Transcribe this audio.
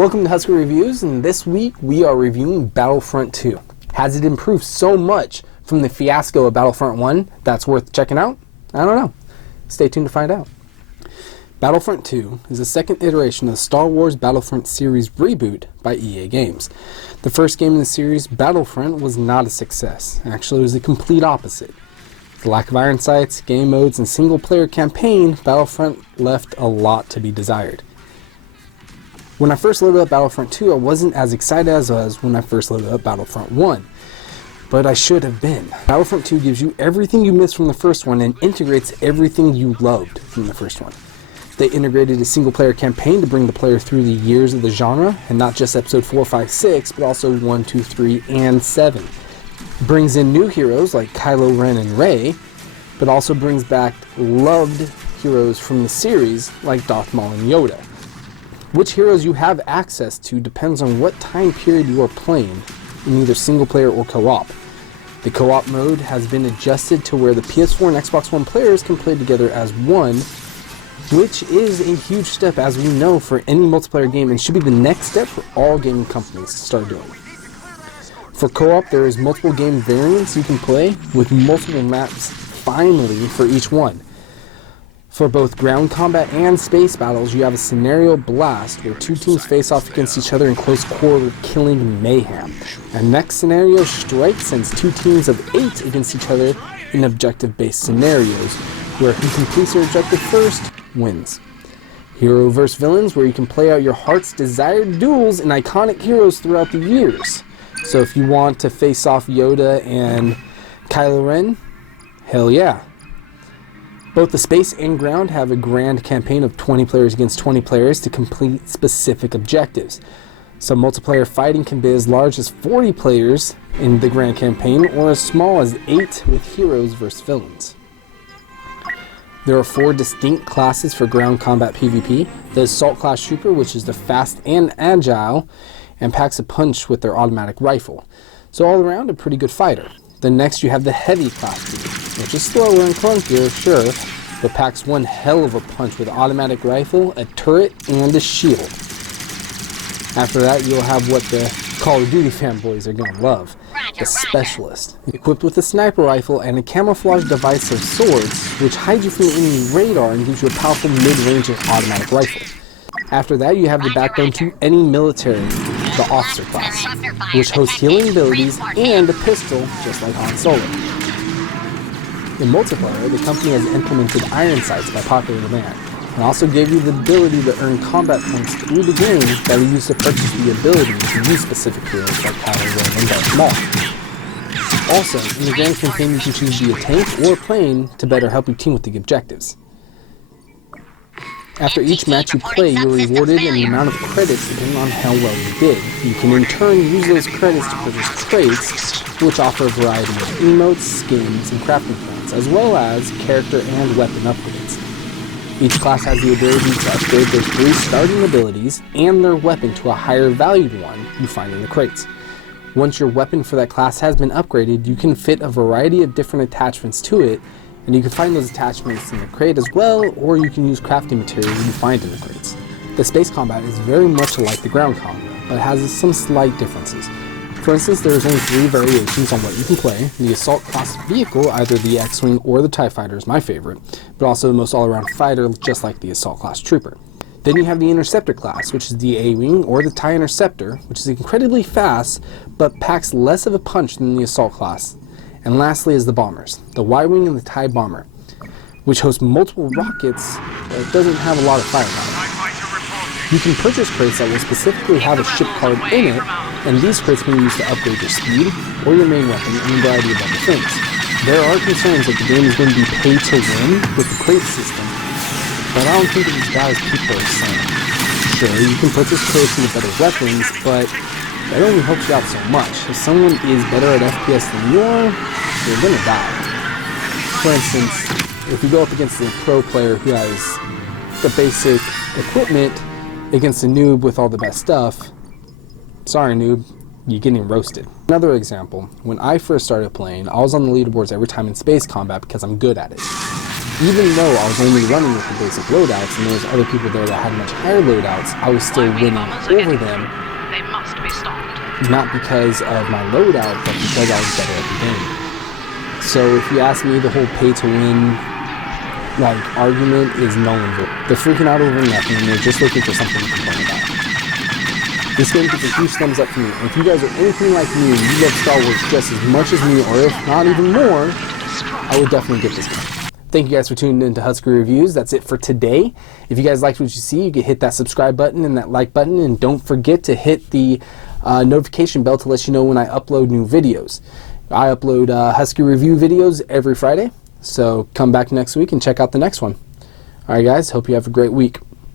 Welcome to Husker Reviews, and this week we are reviewing Battlefront 2. Has it improved so much from the fiasco of Battlefront 1 that's worth checking out? I don't know. Stay tuned to find out. Battlefront 2 is the second iteration of the Star Wars Battlefront series reboot by EA Games. The first game in the series, Battlefront, was not a success. Actually, it was the complete opposite. With the lack of iron sights, game modes, and single-player campaign, Battlefront left a lot to be desired. When I first loaded up Battlefront 2, I wasn't as excited as I was when I first loaded up Battlefront 1. But I should have been. Battlefront 2 gives you everything you missed from the first one and integrates everything you loved from the first one. They integrated a single-player campaign to bring the player through the years of the genre, and not just episode 4, 5, 6, but also 1, 2, 3, and 7. It brings in new heroes like Kylo Ren and Rey, but also brings back loved heroes from the series like Darth Maul and Yoda. Which heroes you have access to depends on what time period you are playing, in either single player or co-op. The co-op mode has been adjusted to where the PS4 and Xbox One players can play together as one, which is a huge step, as we know, for any multiplayer game, and should be the next step for all gaming companies to start doing. For co-op, there is multiple game variants you can play, with multiple maps finally for each one. For both ground combat and space battles, you have a scenario blast where two teams face off against each other in close quarter killing mayhem. And next scenario strike sends two teams of 8 against each other in objective-based scenarios, where who completes their objective first wins. Hero vs. villains, where you can play out your heart's desired duels and iconic heroes throughout the years. So if you want to face off Yoda and Kylo Ren, hell yeah. Both the space and ground have a grand campaign of 20 players against 20 players to complete specific objectives. So multiplayer fighting can be as large as 40 players in the grand campaign, or as small as 8 with heroes versus villains. There are 4 distinct classes for ground combat PvP. The Assault Class Trooper, which is the fast and agile, and packs a punch with their automatic rifle. So all around, a pretty good fighter. Then next you have the Heavy Class Trooper, which is slower and clunkier, sure, but packs one hell of a punch with an automatic rifle, a turret, and a shield. After that, you'll have what the Call of Duty fanboys are gonna love, the Specialist, equipped with a sniper rifle and a camouflage device of swords, which hides you from the enemy radar and gives you a powerful mid-range automatic rifle. After that, you have the backbone to any military, the Officer Class, which hosts healing abilities and a pistol, just like Han Solo. In multiplayer, the company has implemented iron sights by popular demand, and also gave you the ability to earn combat points through the game that are used to purchase the ability to use specific heroes like Kylo Ren and Darth Maul. Also, in the grand campaign, you can choose to be a tank or a plane to better help you team with the objectives. After each match you play, you're rewarded in the amount of credits depending on how well you did. You can in turn use those credits to purchase crates, which offer a variety of emotes, skins, and crafting points, as well as character and weapon upgrades. Each class has the ability to upgrade their 3 starting abilities and their weapon to a higher valued one you find in the crates. Once your weapon for that class has been upgraded, you can fit a variety of different attachments to it, and you can find those attachments in the crate as well, or you can use crafting materials you find in the crates. The space combat is very much like the ground combat, but has some slight differences. For instance, there is only 3 variations on what you can play. The Assault Class vehicle, either the X-Wing or the TIE Fighter is my favorite, but also the most all-around fighter, just like the Assault Class Trooper. Then you have the Interceptor Class, which is the A-Wing or the TIE Interceptor, which is incredibly fast, but packs less of a punch than the Assault Class. And lastly is the Bombers, the Y-Wing and the TIE Bomber, which hosts multiple rockets but doesn't have a lot of firepower. You can purchase crates that will specifically have a ship card in it, and these crates can be used to upgrade your speed or your main weapon and a variety of other things. There are concerns that the game is going to be pay to win with the crate system, but I don't think it's as bad as people are saying. Sure, you can purchase crates with better weapons, but that only helps you out so much. If someone is better at FPS than you are, you're gonna die. For instance, if you go up against a pro player who has the basic equipment against a noob with all the best stuff, sorry noob, you're getting roasted. Another example, when I first started playing, I was on the leaderboards every time in space combat because I'm good at it. Even though I was only running with the basic loadouts and there was other people there that had much higher loadouts, I was still winning over them. They must be stopped. Not because of my loadout, but because I was better at the game. So if you ask me, the whole pay to win argument is null and void. They're freaking out over nothing and they're just looking for something to complain about. This game gets a huge thumbs up from me. And if you guys are anything like me and you love Star Wars just as much as me, or if not even more, I would definitely get this game. Thank you guys for tuning in to Husky Reviews. That's it for today. If you guys liked what you see, you can hit that subscribe button and that like button, and don't forget to hit the notification bell to let you know when I upload new videos. I upload Husky Review videos every Friday, so come back next week and check out the next one. Alright guys, hope you have a great week.